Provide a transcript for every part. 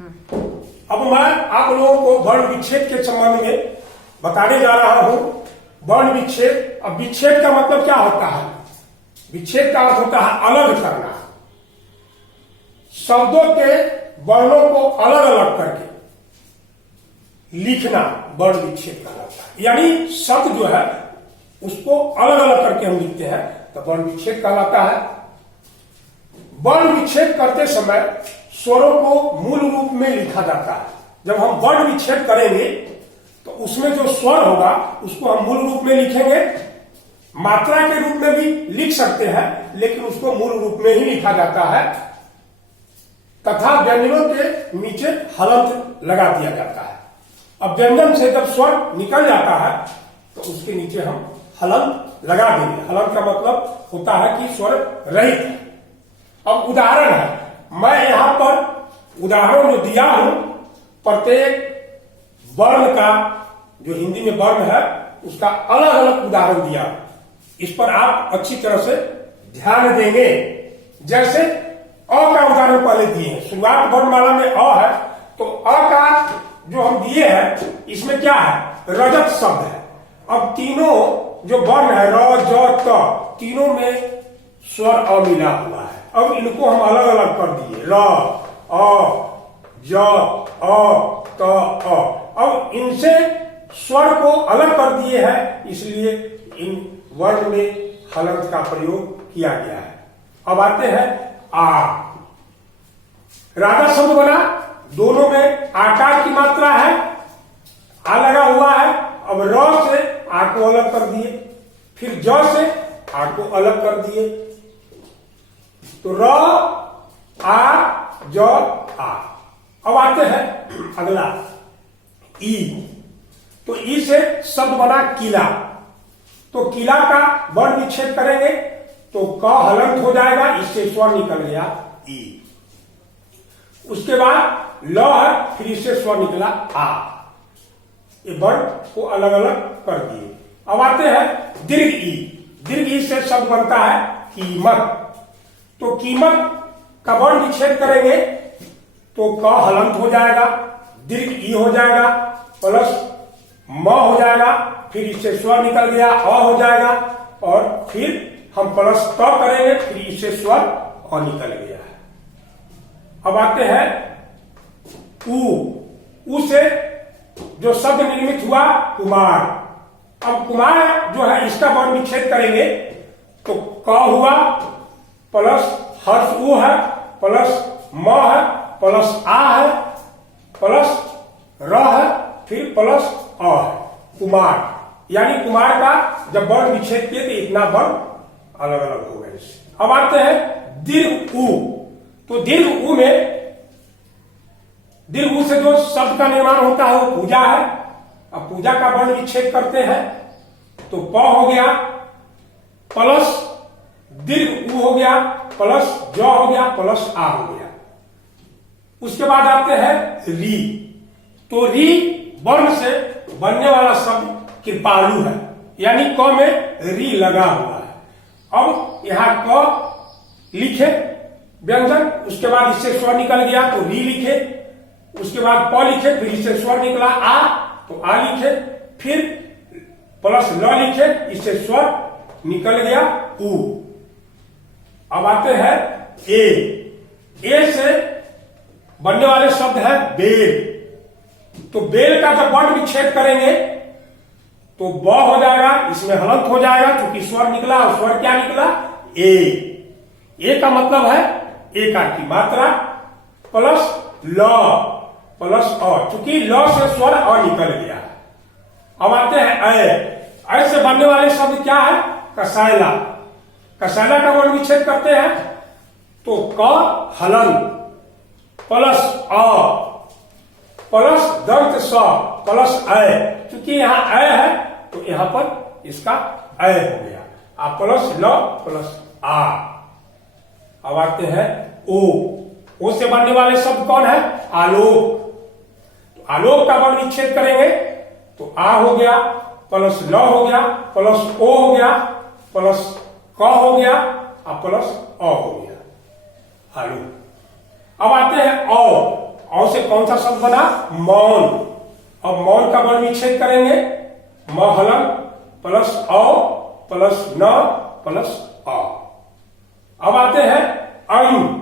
अब मैं आप लोगों को वर्ण विच्छेद के संबंध में बताने जा रहा हूं। वर्ण विच्छेद, अब विच्छेद का मतलब क्या होता है? विच्छेद का अर्थ होता है अलग करना, शब्दों के वर्णों को अलग अलग करके लिखना वर्ण विच्छेद कहलाता है। यानी शब्द जो है उसको अलग अलग करके हम लिखते हैं तो वर्ण विच्छेद कहलाता है। वर्ण विच्छेद करते समय स्वरों को मूल रूप में लिखा जाता है। जब हम वर्ण विच्छेद करेंगे तो उसमें जो स्वर होगा उसको हम मूल रूप में लिखेंगे। मात्रा के रूप में भी लिख सकते हैं लेकिन उसको मूल रूप में ही लिखा जाता है तथा व्यंजनों के नीचे हलंत लगा दिया जाता है। अब व्यंजन से जब स्वर निकल जाता है तो उसके नीचे हम हलंत लगा देंगे। हलंत का मतलब होता है कि स्वर रहित है। अब उदाहरण है, मैं यहां पर उदाहरण जो दिया हूं प्रत्येक वर्ण का, जो हिंदी में वर्ण है उसका अलग अलग उदाहरण दिया। इस पर आप अच्छी तरह से ध्यान देंगे। जैसे अ का उदाहरण पहले दिए हैं। शुरुआत वर्णमाला में अ है तो अ का जो हम दिए हैं इसमें क्या है? रजत शब्द है। अब तीनों जो वर्ण है र ज त, तीनों में स्वर अ मिला हुआ है। अब इनको हम अलग अलग कर दिए, र अ ज अ त अ। अब इनसे स्वर को अलग कर दिए हैं, इसलिए इन वर्ण में हलंत का प्रयोग किया गया है। अब आते हैं आ। राजा शब्द बना, दोनों में आकार की मात्रा है, आ लगा हुआ है। अब र से आ को अलग कर दिए, फिर ज से आ को अलग कर दिए तो र आ ज आ। अब आते हैं अगला ई। तो ई से शब्द बना किला। तो किला का वर्ण विच्छेद करेंगे तो क हलंत हो जाएगा, इससे स्वर निकल गया ई। उसके बाद ल है, फिर इससे स्वर निकला आ। ये वर्ण को अलग अलग कर दिए। अब आते हैं दीर्घ ई। दीर्घ ई से शब्द बनता है कीमत। तो कीमत का वर्ण विच्छेद करेंगे तो क हलंत हो जाएगा, दीर्घ ई हो जाएगा, प्लस म हो जाएगा, फिर इससे स्वर निकल गया अ हो जाएगा, और फिर हम प्लस त करेंगे, फिर इससे स्वर अ निकल गया है। अब आते हैं उ से जो शब्द निर्मित हुआ कुमार। अब कुमार जो है इसका वर्ण विच्छेद करेंगे तो क हुआ, प्लस हर्ष उ है, प्लस म है, प्लस आ है, प्लस र है, फिर प्लस अ है, कुमार। यानी कुमार का जब वर्ण विच्छेद किए तो इतना वर्ण अलग अलग हो गए। अब आते हैं दीर्घ उ। तो दीर्घ उ में, दीर्घ उ से जो शब्द का निर्माण होता है वो पूजा है। अब पूजा का वर्ण विच्छेद करते हैं तो प हो गया, प्लस दीर्घ उ हो गया, प्लस ज हो गया, प्लस आ हो गया। उसके बाद आते हैं री। तो री वर्ण से बनने वाला शब्द कृपालु है, यानी क में री लगा हुआ है। अब यहां क लिखे व्यंजन, उसके बाद इससे स्वर निकल गया तो री लिखे, उसके बाद प लिखे, फिर इससे स्वर निकला आ तो आ लिखे, फिर प्लस ल लिखे, इससे स्वर निकल गया उ। अब आते हैं ए। ए से बनने वाले शब्द है बेल। तो बेल का जब वर्ण विच्छेद करेंगे तो ब हो जाएगा, इसमें हलंत हो जाएगा क्योंकि स्वर निकला, और स्वर क्या निकला? ए। ए का मतलब है एकार की मात्रा, प्लस ल, प्लस अ, चूंकि ल से स्वर अ निकल गया। अब आते हैं ऐ से बनने वाले शब्द क्या है? कसैला। कसैला का वर्ण विच्छेद करते हैं तो क हलंत, प्लस अ, प्लस दंत स, प्लस ऐ। चूंकि यहां ऐ है तो यहां पर इसका ऐ हो गया, प्लस ल प्लस आ। अब आते हैं ओ से बनने वाले शब्द कौन है? आलोक। तो आलोक का वर्ण विच्छेद करेंगे तो आ हो गया, प्लस ल हो गया, प्लस ओ हो गया, प्लस क हो गया, और प्लस अ हो गया, आलोक। अब आते हैं औ से कौन सा शब्द बना? मौन। अब मौन का वर्ण विच्छेद करेंगे, म हलंत प्लस औ प्लस न प्लस अ। अब आते हैं अंग।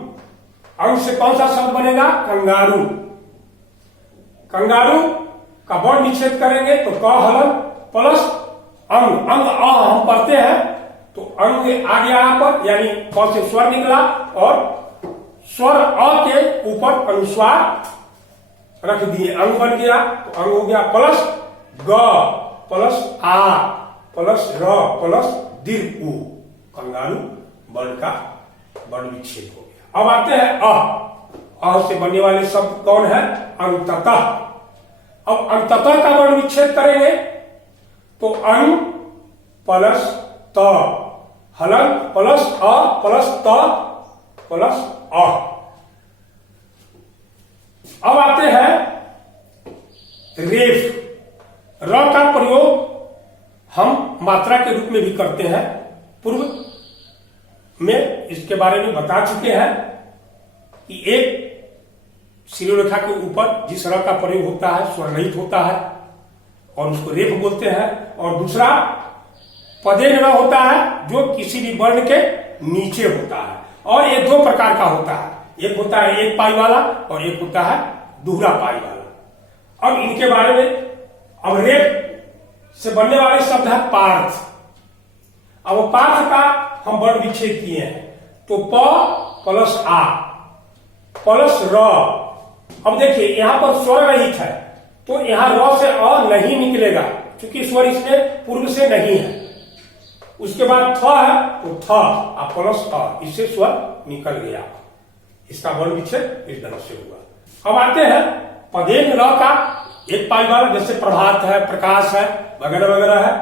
अंग से कौन सा शब्द बनेगा? कंगारू। कंगारू का वर्ण विच्छेद करेंगे तो क हलंत प्लस अंग। अंग अ हम पढ़ते हैं तो अंग आ गया यहां पर, यानी क से स्वर निकला और स्वर अ के ऊपर अनुस्वार रख दिए, अंग बन गया। तो अंग हो गया प्लस ग प्लस आ प्लस र प्लस दीर्घ उ। कंगारू वर्ण का वर्ण विच्छेद हो गया। अब आते हैं अ से बनने वाले शब्द कौन है? अंततः। अब अंततः का वर्ण विच्छेद करेंगे तो अंग प्लस त हलंत प्लस अ प्लस त प्लस अ। अब आते हैं रेफ। र का प्रयोग हम मात्रा के रूप में भी करते हैं, पूर्व में इसके बारे में बता चुके हैं कि एक शिरोरेखा के ऊपर जिस र का प्रयोग होता है स्वर रहित होता है और उसको रेफ बोलते हैं, और दूसरा पदेन र होता है जो किसी भी वर्ण के नीचे होता है। और ये दो प्रकार का होता है, एक होता है एक पाई वाला और एक होता है दोहरा पाई वाला। अब इनके बारे में, अब रेफ से बनने वाले शब्द है पार्थ। अब पार्थ का हम वर्ण विच्छेद किए हैं तो प प्लस आ प्लस र। अब देखिए यहां पर स्वर रहित है तो यहां र से अ नहीं निकलेगा क्योंकि स्वर इसमें पूर्व से नहीं है। उसके बाद थ है तो थ प्लस अ, इससे स्वर निकल गया। इसका वर्ण विच्छेद इस तरह से हुआ। अब आते हैं पदेन र का एक पाई वाला, जैसे प्रभात है, प्रकाश है, वगैरह वगैरह है।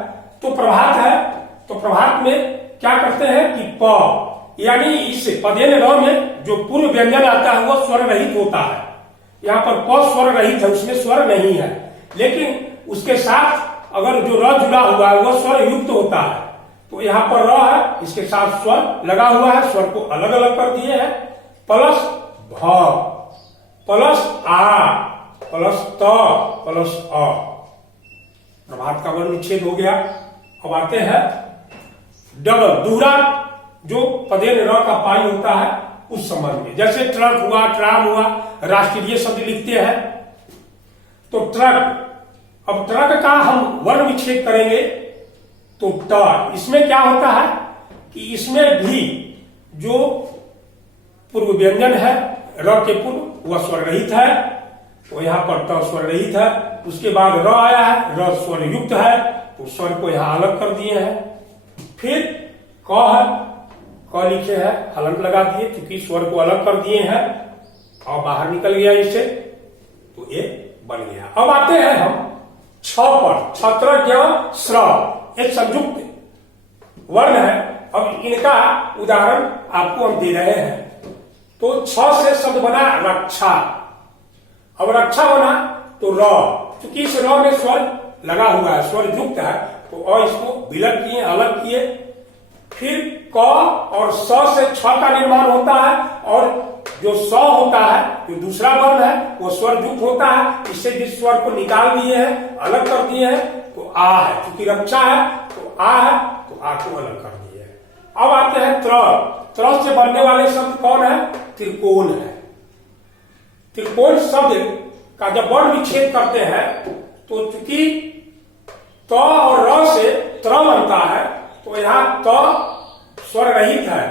तो प्रभात है तो प्रभात में क्या करते हैं कि प, यानी इस पदेन र में जो पूर्व व्यंजन आता है वह स्वर रहित होता है। यहाँ पर प स्वर रहित है, उसमें स्वर नहीं है, लेकिन उसके साथ अगर जो र जुड़ा हुआ है वह स्वर युक्त होता है। तो यहाँ पर र है, इसके साथ स्वर लगा हुआ है, स्वर को अलग अलग कर दिए हैं। प्लस भ प्लस आ प्लस त प्लस अ। प्रभात का वर्ण विच्छेद हो गया। अब आते हैं डबल दोहरा, जो पदेन र का पाई होता है उस संबंध में, जैसे ट्रक हुआ, ट्राम हुआ, राष्ट्रीय शब्द लिखते हैं तो ट्रक। अब ट्रक का हम वर्ण विच्छेद करेंगे तो ट। इसमें क्या होता है कि इसमें भी जो पूर्व व्यंजन है र के पूर्व वह स्वर रहित है, तो यहां पर त स्वर रहित है। उसके बाद र आया है, र स्वर युक्त है तो स्वर को यहां अलग कर दिए हैं। फिर क है, क लिखे है, हलंत लगा दिए क्योंकि स्वर को अलग कर दिए हैं और बाहर निकल गया इससे, तो ये बन गया। अब आते हैं हम छ पर। छत्र ज्ञ स्र एक संयुक्त वर्ण है। अब इनका उदाहरण आपको हम दे रहे हैं। तो छ से शब्द बना रक्षा। अब रक्षा बना तो र, क्योंकि इस र में स्वर लगा हुआ है, स्वर युक्त है, तो अ इसको विलग किए, अलग किए। फिर क और स से छ का निर्माण होता है, और जो स होता है जो दूसरा वर्ण है वो स्वर युक्त होता है, इससे जिस स्वर को निकाल दिए हैं, अलग कर दिए हैं, तो आ है। क्योंकि रक्षा है तो आ है, तो आ को अलग कर दिए हैं। अब आते हैं त्र। त्र से बनने वाले शब्द कौन है? त्रिकोण है। त्रिकोण शब्द का जब वर्ण विच्छेद करते हैं तो चूंकि त और र से त्र बनता है, तो यहाँ त स्वर रहित है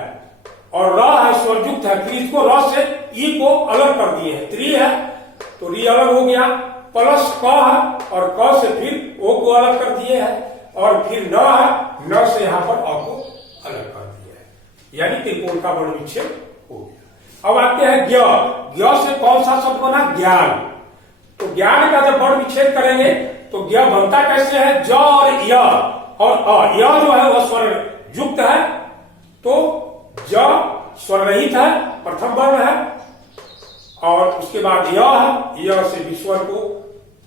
और र है स्वर युक्त है, फिर इसको र से ई को अलग कर दिए हैं। त्रि है तो री अलग हो गया, प्लस क है और क से फिर ओ को अलग कर दिए हैं, और फिर न है, न से यहाँ पर अ को अलग कर दिया है, यानी त्रिकोण का वर्ण विच्छेद हो गया। अब आते हैं ज्ञ। ज्ञ से कौन सा शब्द बना? ज्ञान। तो ज्ञान का जब वर्ण विच्छेद करेंगे तो ज्ञ बनता कैसे है? ज और य और अ। य जो है वह स्वर युक्त है, तो ज स्वर रहित है, प्रथम वर्ण है, और उसके बाद य है, य से भी स्वर को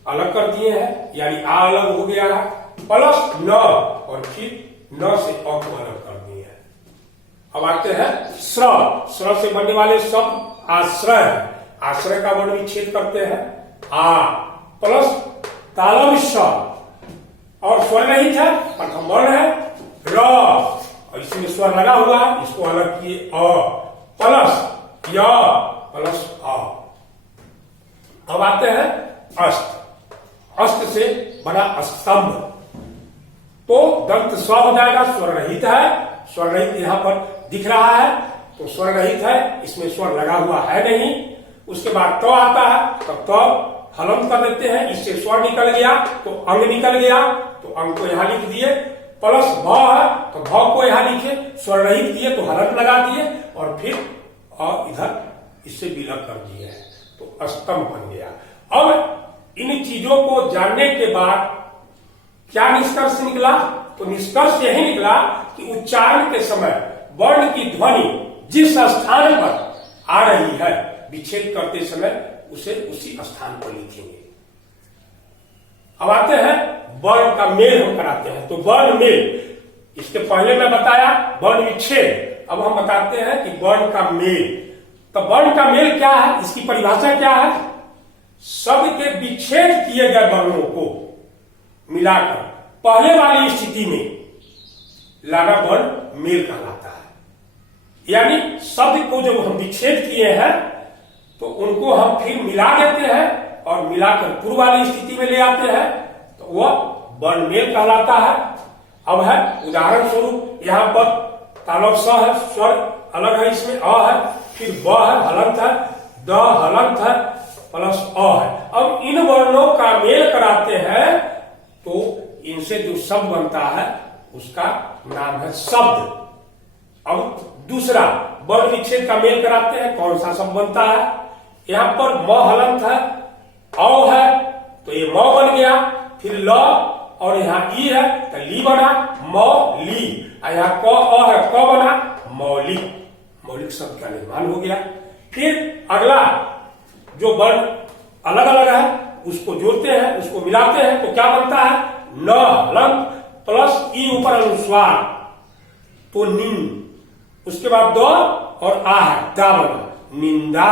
अलग कर दिए हैं, यानी आ अलग हो गया है, प्लस न, और फिर न से अ को अलग कर दिए हैं। अब आते हैं स्र। स्र से बनने वाले शब्द आश्रय है। आश्रय का वर्ण विच्छेद करते हैं आ प्लस तालव्य स और स्वर रहित है, प्रथम वर्ण है र और इसमें स्वर लगा हुआ है, इसको अलग किए अ प्लस य प्लस अ। अब आते हैं अस्त। अस्त से बड़ा स्तंभ, तो दंत स्व हो जाएगा, स्वर रहित है, स्वर रहित यहां पर दिख रहा है तो स्वर रहित है, इसमें स्वर लगा हुआ है नहीं। उसके बाद तो आता है तो हलंत कर देते हैं, इससे स्वर निकल गया तो अंग निकल गया, तो अंग को यहां लिख दिए। प्लस भ है तो भ को यहां लिखे, स्वर रहित किए तो हलंत लगा दिए और फिर इधर इससे विलय कर दिए, तो स्तंभ बन गया। अब इन चीजों को जानने के बाद क्या निष्कर्ष निकला? तो निष्कर्ष यही निकला कि उच्चारण के समय वर्ण की ध्वनि जिस स्थान पर आ रही है विच्छेद करते समय उसे उसी स्थान पर लिखेंगे। अब आते हैं वर्ण का मेल हम कराते हैं, तो वर्ण मेल, इसके पहले मैं बताया वर्ण विच्छेद, अब हम बताते हैं कि वर्ण का मेल। तो वर्ण का मेल क्या है, इसकी परिभाषा क्या है? शब्द के विच्छेद किए गए वर्णों को मिलाकर पहले वाली स्थिति में लाना वर्ण मेल कहलाता है। यानी शब्द को जब हम विच्छेद किए हैं तो उनको हम फिर मिला देते हैं और मिलाकर पूर्व वाली स्थिति में ले आते हैं, तो वह वर्ण मेल कहलाता है। अब है उदाहरण स्वरूप, यहां पर तालव स है, स्वर अलग है, इसमें अ है, फिर ब है, हलंत है, द हलंत है प्लस अ है। अब इन वर्णों का मेल कराते हैं तो इनसे जो शब्द बनता है उसका नाम है शब्द। अब दूसरा वर्ण विच्छेद का मेल कराते हैं, कौन सा शब्द बनता है? यहां पर म हलंत है, औ है तो ये म बन गया, फिर ल और यहाँ ई है तो ली बना मौली, यहाँ क अ है क बना मौलिक, मौलिक शब्द का निर्माण हो गया। फिर अगला जो वर्ण अलग अलग है उसको जोड़ते हैं, उसको मिलाते हैं तो क्या बनता है? न हलंत प्लस ई ऊपर अनुस्वार तो निन, उसके बाद द और आ है दा बना निंदा।